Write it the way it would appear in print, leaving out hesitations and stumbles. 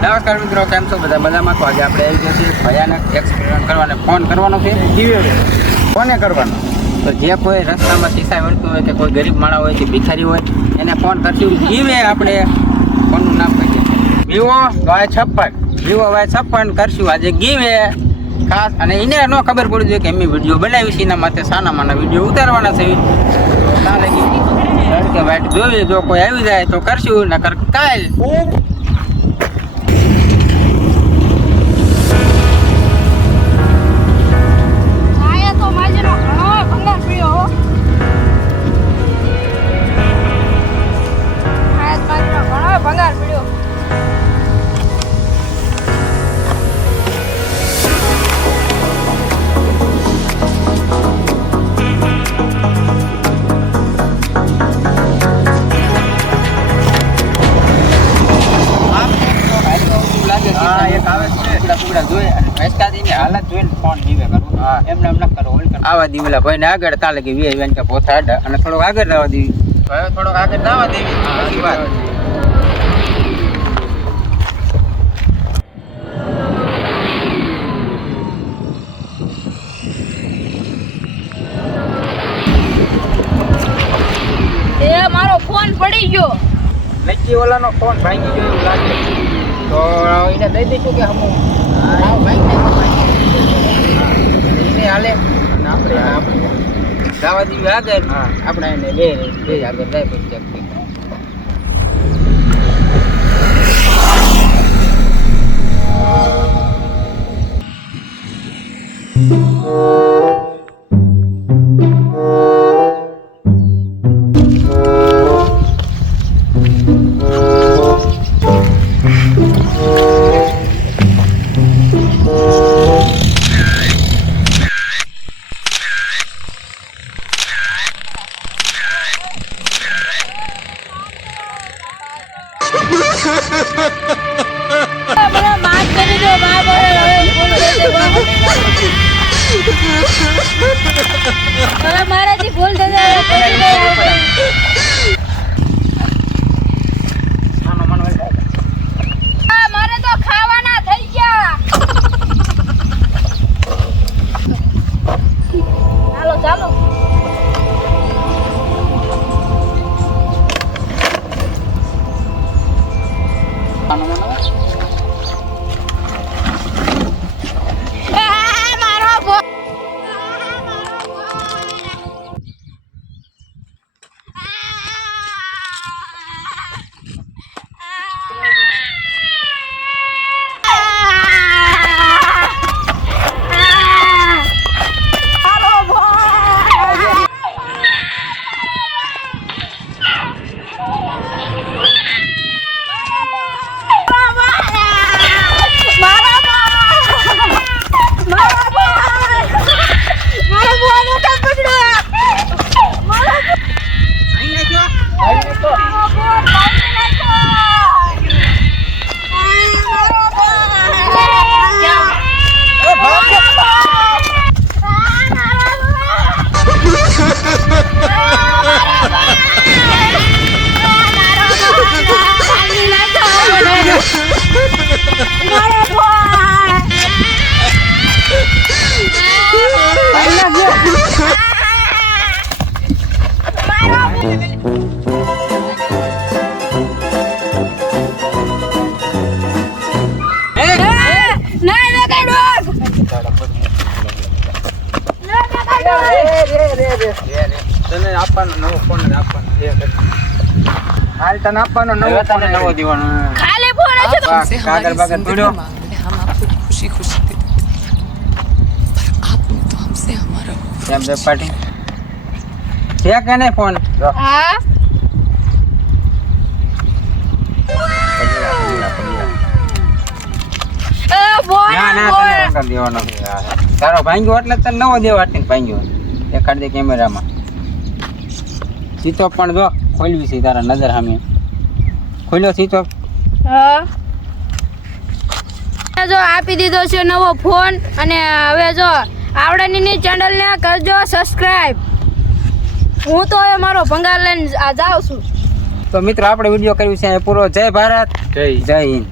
નમસ્કાર મિત્રો, કેમ છો બધા? મજામાં? તો આજે આપણે આવી ગયા છીએ ભયાનક એક્સપેરિમેન્ટ કરવાને ફોન કરવાનો છે. ફોને કરવાનો તો જે કોઈ રસ્તામાં શીશાય વળતું હોય કે કોઈ ગરીબ માણસ હોય કે ભિખારી હોય એને ફોન કરશું. જીવે આપણે ફોનનું નામ કહીએ વિવો Y56. વિવો Y56 કરશું આજે ગીવે ખાસ. અને એને ન ખબર પડી જોઈએ કે અમે વિડીયો બનાવી છે, એના માટે સાના માના વિડીયો ઉતારવાના છે. તો કાલે કે વાઈટ જોઈએ, જો કોઈ આવી જાય તો કરશું, નકર કાલ. આવા દીવેલા ભાઈ ને આગળ તાલે કે વી કે પોથા આડા અને થોડોક આગળ જવા દેવી. હવે થોડોક આગળ જવા દેવી પછી વાત. એ મારો ફોન પડી ગયો. નક્કી ઓલાનો ફોન ભાંગી ગયો એવું લાગે તો એને દઈ દઈશું કે હમું એને હાલે. આપણે જવા દેવી આગળ. આપણે એને બે આગળ જાય પછી મારાથી ભૂલ થઈ જાય. મારે તો ખાવાના થઈ ગયા. ચાલો ચાલો. તને આપવાનો નવો ફોન આપવાનો. હાલ તને આપવાનો નવો ફોન નવો દેવાનો. ખાલી ફોન છે તો કાગળ બાગળ પડ્યો. हम आपको खुशी खुशी देते पर आपने तो हमसे हमारा એમ બે પાટી છે કે નહીં ફોન? હા દેવાનો તારો ભાંગ્યો એટલે તને નવો દેવા ભાંગ્યો. દેખાડ દે કેમેરામાં. સીતો પણ જો ખોલવી છે તારા નજર સામે. ખોલ્યો સીતો? હા. જો આપી દીધો છે નવો ફોન. અને હવે જો આવડાની ચેનલને કરજો સબસ્ક્રાઇબ. હું તો હવે મારો ભંગાર લઈને જાઉં છું. તો મિત્રો આપણે વિડીયો કર્યું છે પૂરો. જય ભારત, જય હિન્દ.